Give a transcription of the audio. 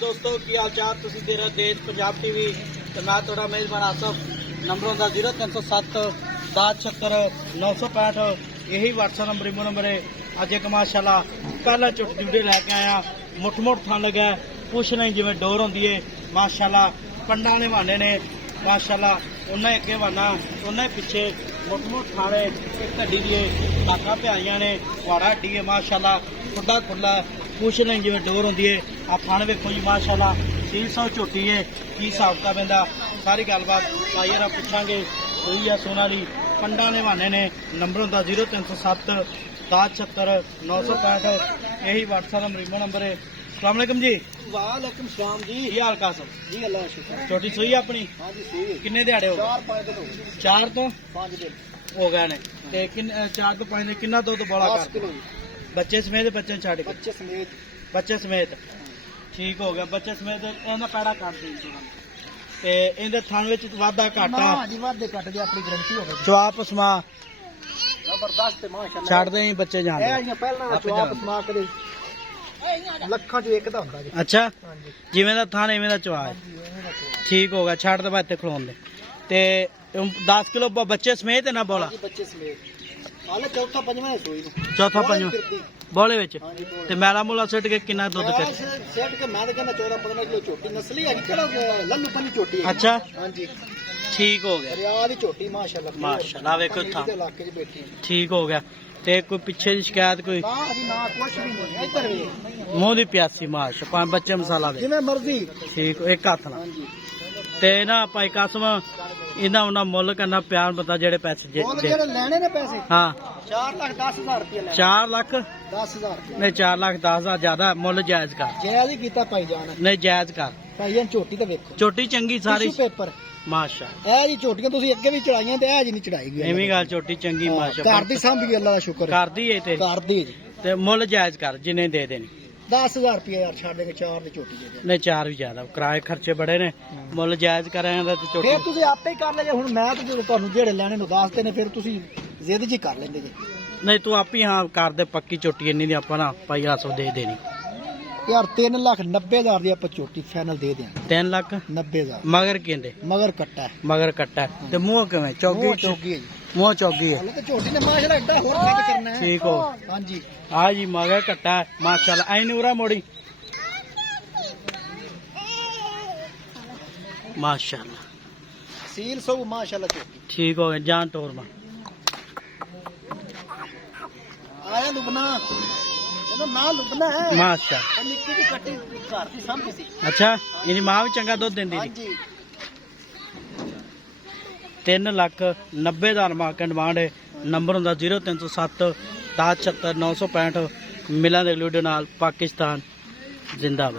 दोस्तों की हाल चाल तुसीं देख रहे हो देश पंजाब टीवी तो मैं थोड़ा मेजबान आसफ नंबर होंदा 0307 1076 965 यही व्हाट्सएप नंबर इमो नंबर है। अज एक माशाल्लाह कल चुट जुड़े लैके आया मुठ थान लगा कुछ नहीं जिवें डोर होंदी है माशाल्लाह पंडा ने वाने ने माशाल्लाह उन्हें अगे वाना उन्हें पिछे मुठ थाने एक हड्डी दिए लाखा प्यारियां ने वाड़ा हड्डी है माशाल्लाह खुला खुला कुछ नहीं जिवें डोर होंदी है। आ थान वेखो जी माशाल्लाह 300 झोटी है की हिसाब का बंदा सारी गलबात भाई यार पूछांगे वही है सोनाली पंडा ने वाने ने नंबर होंदा 0307 1076 965 यही व्हाट्सएप नंबर इमो नंबर है। अस्सलाम वालेकुम जी। वालेकुम सलाम जी। की हाल कासम जी अल्लाह का शुक्र। छोटी सूई अपनी हाँ जी सही है। किन्ने दिहाड़े हो 4-5 दिन हो गए। 4 तो 5 दिन हो गए ने ते 4 तो 5 दिन किन्ना दुध बोला 10 कर किलो बच्चे समेत बच्चे छड़ के बच्चे समेत। बच्चे समेत ठीक हो गया बच्चे समेत इहदा पैड़ा कर दी ते इहदे थन विच वाधा घाटा ना जी वादे कट गया अपनी गारंटी हो गई। जवाब समा जबरदस्त है माशाल्लाह। छड़ दे ही बच्चे जान ए जी पहला जवाब समा के ਲੱਖਾਂ ਚ ਇੱਕ ਦਾ ਹੁੰਦਾ ਜੀ। अच्छा ਹਾਂਜੀ जिवें दा थान इवें दा चवा है ਹਾਂਜੀ ਐਵੇਂ ਦਾ ਚਵਾ। ठीक हो गया छड़ दे बाते खलोन दे ते 10 किलो बच्चे समेत है ना बोला ਹਾਂਜੀ ਬੱਚੇ ਸਮੇਤ ਹਾਲੇ ਚੌਥਾ ਪੰਜਵਾਂ ਸੋਈ ਨੂੰ चौथा पंजवा बोले विच ਹਾਂਜੀ ते मैला मूला सिट के किन्ना दुध कर ਸੈਟ ਕੇ ਮੈਂ ਤਾਂ ਕਹਿੰਦਾ 14-15 ਕਿਲੋ ਝੋਟੀ ਨਸਲੀ ਹੈ ਕਿਹੜਾ ਲੱਲੂ ਪੰਨੀ ਝੋਟੀ ਹੈ। अच्छा ਹਾਂਜੀ ठीक हो गया ਰਿਆ ਦੀ ਝੋਟੀ ਮਾਸ਼ਾਅੱਲਾ। माशाल्लाह वेखो था ਦੇ ਇਲਾਕੇ 'ਚ ਬੈਠੀ ਹੈ। ठीक हो गया ते कोई पीछे दी शिकायत कोई ਨਾ ਜੀ ਨਾ ਕੁਛ ਵੀ ਨਹੀਂ ਇੱਧਰ ਵੀ मूंह दी प्यासी माश पांच बच्चे मसाला दे ਜਿਵੇਂ ਮਰਜ਼ੀ। ठीक एक हाथ ना ਹਾਂਜੀ ते ना भाई कसम इन्ना उन्ना मुੱਲ करना प्यार बता जेड़े पैसे ਮੁੱਲ ਜਿਹੜੇ ਲੈਣੇ ਨੇ ਪੈਸੇ हाँ 4,10,000 ਰੁਪਏ ਲੈ 4 लाख 10,000 ਰੁਪਏ नहीं 4 लाख 10 हजार ज्यादा मुੱਲ जायज कर ਜਾਇਜ਼ ਹੀ ਕੀਤਾ ਭਾਈ ਜਾਨ। नहीं जायज कर ਭਾਈ ਜਾਨ ਝੋਟੀ ਤਾਂ ਵੇਖੋ चोटी चंगी सारी ਟਿਸ਼ੂ ਪੇਪਰ माशा ਇਹ ਜੀ ਝੋਟੀਆਂ ਤੁਸੀਂ ਅੱਗੇ ਵੀ ਚੜਾਈਆਂ ਤੇ ਇਹ ਜੀ ਨਹੀਂ ਚੜਾਈ ਗਈ। एवं गल चोटी चंगी माशा ਘਰ ਦੀ ਸਾਂਭੀ ਅੱਲਾ ਦਾ ਸ਼ੁਕਰ ਹੈ। कर दी है ते ਘਰ ਦੀ ਜੀ ते मुੱਲ जायज कर जिन्हें दे देनी 10,000 ਰੁਪਏ ਯਾਰ ਛੱਡ ਦੇ ਕੇ 4 ਦੀ ਝੋਟੀ ਦੇ ਦੇ। नहीं 4 भी ज्यादा किराए खर्चे बड़े ने मुੱਲ जायज करेंगे तो चोटी ਫਿਰ ਤੁਸੀਂ ਆਪੇ ਹੀ ਕਰ ਲੈ ਜੇ ਹੁਣ ਮੈਂ ਤੇ ਜਦੋਂ ਤੁਹਾਨੂੰ ਜਿਹੜੇ ਲੈਣੇ ਨੂੰ ਦੱਸਦੇ ਨੇ ਫਿਰ ਤੁਸੀਂ ਜ਼ਿੱਦ ਜੀ ਕਰ ਲੈਂਦੇ ਜੇ। नहीं तू आप ही हाँ कर दे पक्की चोटी इन्नी दी ਆਪਾਂ ना भाई 800 दे देनी ਯਾਰ 3,90,000 ਦੀ ਆਪਾਂ ਝੋਟੀ ਫਾਈਨਲ ਦੇ ਦਿਆਂਗੇ। 3 लाख 90,000 मगर कहते ਮਗਰ ਕੱਟਾ ਹੈ। मगर कट्टा है ते मुंह किवें चौगी ਉਹ ਚੌਗੀ ਹੈ ਜੀ। मुंह चौगी है ਹਾਲੇ ਤਾਂ ਝੋਟੀ ਨੇ ਮਾਸ਼ਾਅੱਲਾ ਐਡਾ ਹੋਰ ਖੇਤ ਕਰਨਾ ਹੈ। ठीक हो ਹਾਂਜੀ हाँ जी मगर कट्टा है माशाल्लाह आई नूरा मोड़ी माशाल्लाह ਸੀਲ ਸੋ ਮਾਸ਼ਾਅੱਲਾ ਝੋਟੀ ठीक हो गया जान टोर में ਆਇਆ ਲੁਬਨਾ ਇਹਦਾ ਨਾਂ ਲੁਬਨਾ ਹੈ। माशा ਉਹ ਨਿੱਕੀ ਦੀ ਕੱਟੀ ਘਰ ਦੀ ਸਾਂਭੀ ਸੀ। अच्छा इनी मां भी चंगा दुध देंदी सी ਹਾਂਜੀ 3,90,000 मार्केट डिमांड है नंबर होंदा 0307 1076 965 मिलां दे वीडियो नाल पाकिस्तान जिंदाबाद।